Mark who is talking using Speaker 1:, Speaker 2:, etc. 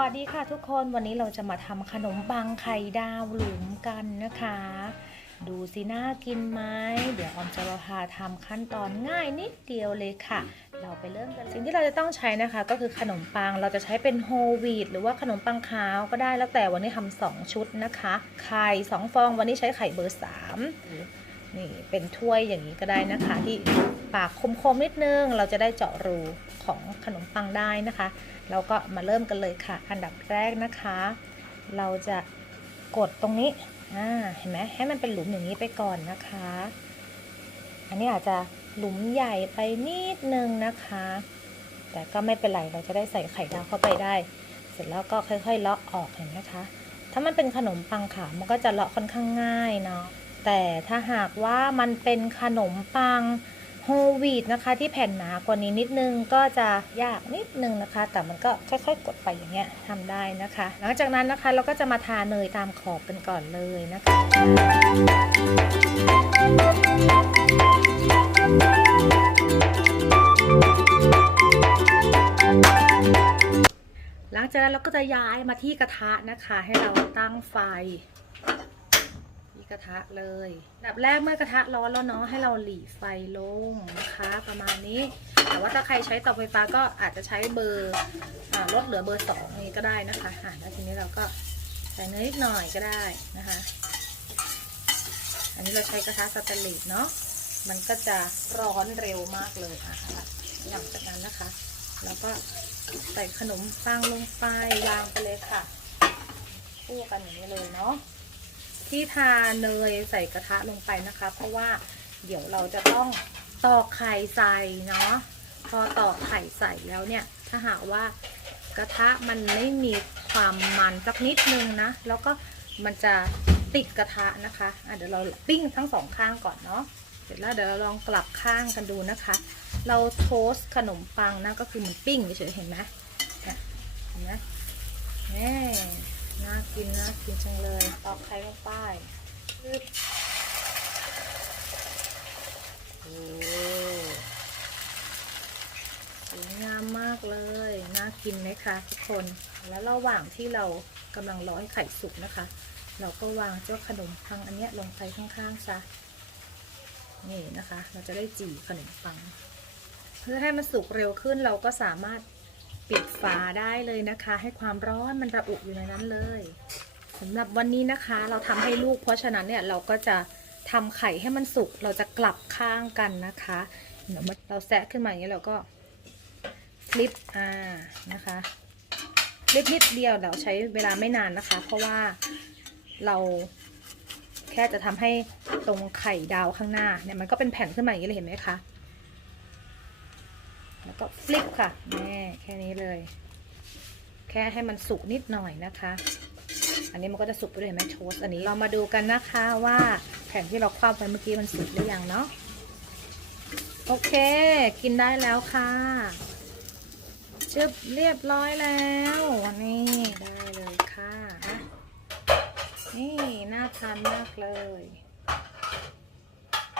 Speaker 1: วัสดีค่ะทุกคนวันนี้เราจะมาทำขนมปังไข่ดาวหลุมกันนะคะ ดูสิน่ากินไหมเดี๋ยวออมจะมาพาทำขั้นตอนง่ายนิดเดียวเลยค่ะ เราไปเริ่มกันสิ่งที่เราจะต้องใช้นะคะ ก็คือขนมปังเราจะใช้เป็นโฮลวีตหรือว่าขนมปังขาวก็ได้แล้วแต่วันนี้ทำสองชุดนะคะ ไข่สองฟองวันนี้ใช้ไข่เบอร์สาม นี่เป็นถ้วยอย่างนี้ก็ได้นะคะ ที่ปากคมๆนิดนึง เราจะได้เจาะรูของขนมปังได้นะคะ เราก็มาเริ่มกันเลยค่ะ อันดับแรกนะคะ เราจะกดตรงนี้อ่าเห็นไหมให้มันเป็นหลุมอย่างนี้ไปก่อนนะคะ อันนี้อาจจะหลุมใหญ่ไปนิดนึงนะคะ แต่ก็ไม่เป็นไรเราจะได้ใส่ไข่ดาวเข้าไปได้ เสร็จแล้วก็ค่อยๆเลาะออกเห็นไหมคะ ถ้ามันเป็นขนมปังขาวมันก็จะเลาะค่อนข้างง่ายเนาะ แต่ถ้าหากว่ามันเป็นขนมปังโฮลวีตนะคะ ที่แผ่นหนากว่านี้นิดนึงก็จะยากนิดนึงนะคะ แต่มันก็ค่อยๆ กดไปอย่างเงี้ยทำได้นะคะ หลังจากนั้นนะคะเราก็จะมาทาเนยตามขอบกันก่อนเลยนะคะหลังจากนั้นเราก็จะย้ายมาที่กระทะนะคะ ให้เราตั้งไฟ กระทะเลยดับแรกเมื่อกระทะร้อนแล้วเนาะให้เราหลีไฟลงนะคะ ประมาณนี้ แต่ว่าถ้าใครใช้เตาไฟฟ้าก็อาจจะใช้เบอร์อลดเหลือเบอร์สองนี้ก็ได้นะคะอ่าแล้วทีนี้เราก็ใส่เนยนิดหน่อยก็ได้นะคะ อันนี้เราใช้กระทะสแตนเลสเนาะมันก็จะร้อนเร็วมากเลยอะหลังจากนั้นนะคะ แล้วก็ใส่ขนมปังลงไปวางไปเลยค่ะคู่กันอย่างนี้เลยเนาะ ที่ทาเนยใส่กระทะลงไปนะคะ เพราะว่าเดี๋ยวเราจะต้องตอกไข่ใส่เนาะพอตอกไข่ใส่แล้วเนี่ย ถ้าหากว่ากระทะมันไม่มีความมันสักนิดนึงนะ แล้วก็มันจะติดกระทะนะคะะเดี๋ยวเราปิ้งทั้งสองข้างก่อนเนาะเสร็จแล้วเดี๋ยวเราลองกลับข้างกันดูนะคะ เราโทสขนมปังนะก็คือเหมันปิ้งเฉยเห็นไหมเนี่ยเห็นไหมนี่ กินน่ากินจังเลยตอกไข่ลงไปโอ้สวยงามมากเลยน่ากินไหมคะทุกคน แล้วระหว่างที่เรากำลังรอให้ไข่สุกนะคะ เราก็วางเจ้าขนมปังอันเนี้ยลงไปข้างๆซะนี่นะคะ เราจะได้จี่ขนมปัง เพื่อให้มันสุกเร็วขึ้นเราก็สามารถ ปิดฝาได้เลยนะคะ ให้ความร้อนมันระอุอยู่ในนั้นเลยสำหรับวันนี้นะคะ เราทำให้ลูก เพราะฉะนั้นเนี่ยเราก็จะทำไข่ให้มันสุกเราจะกลับข้างกันนะคะเดี๋ยวเราแซะขึ้นมาอย่างนี้เราก็ฟลิปอ่านะคะฟลิปนิดเดียวเดี๋ยวใช้เวลาไม่นานนะคะ เพราะว่าเราแค่จะทำให้ตรงไข่ดาวข้างหน้าเนี่ยมันก็เป็นแผ่นขึ้นมาอย่างนี้เลยเห็นไหมคะ แล้วก็ฟลิปค่ะแม่แค่นี้เลย แค่ให้มันสุกนิดหน่อยนะคะ อันนี้มันก็จะสุกไปเลยเห็นไหมโชสอันนี้เรามาดูกันนะคะว่าแผ่นที่เราคว้าไปเมื่อกี้มันสุกหรือยังเนาะโอเค กินได้แล้วค่ะจึบเรียบร้อยแล้วนี่ได้เลยค่ะ นี่น่าทานมากเลย